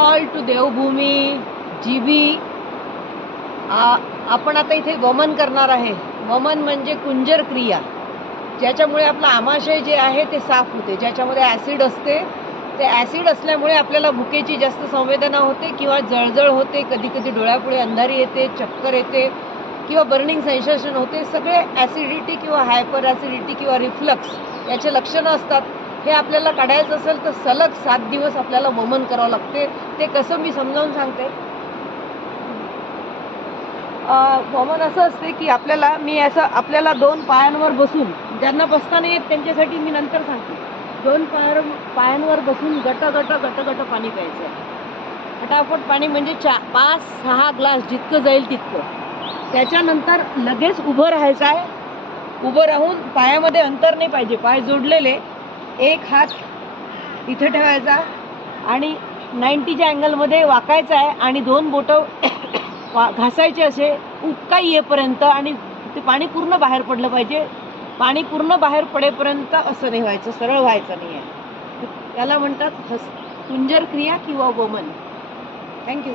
All to Devbhoomi GB. आपण आता इथे वमन करणार आहे. वमन म्हणजे कुंजर क्रिया, ज्याच्यामुळे आपलं आमाशय जे आहे ते साफ होते, ज्याच्यामध्ये ॲसिड असते. ते ॲसिड असल्यामुळे आपल्याला भुकेची जास्त संवेदना होते किंवा जळजळ होते, कधी कधी डोळ्यापुढे अंधारी येते, चक्कर येते किंवा बर्निंग सेन्सेशन होते. सगळे ॲसिडिटी किंवा हायपर ॲसिडिटी किंवा रिफ्लक्स याचे लक्षणं असतात. हे आपल्याला काढायचं असेल तर सलग 7 दिवस आपल्याला वमन करावं लागते. ते कसं मी समजावून सांगते. वमन असं असते की आपल्याला 2 पायांवर बसून, ज्यांना बसता नाही येत त्यांच्यासाठी मी नंतर सांगते, 2 पायांवर बसून गट पाणी प्यायचं. फटाफट पाणी म्हणजे 5-6 ग्लास जितकं जाईल तितकं. त्याच्यानंतर लगेच उभं राहायचं आहे. उभं राहून पायामध्ये अंतर नाही पाहिजे, पाय जोडलेले, एक हात इथे ठेवायचा आणि 90च्या अँगलमध्ये वाकायचा आहे आणि 2 बोटं घासायचे असे उबकाई येईपर्यंत. आणि ते पाणी पूर्ण बाहेर पडलं पाहिजे. पाणी पूर्ण बाहेर पडेपर्यंत असं नाही व्हायचं, सरळ व्हायचं नाही आहे. त्याला म्हणतात कुंजर क्रिया किंवा वमन. थँक्यू.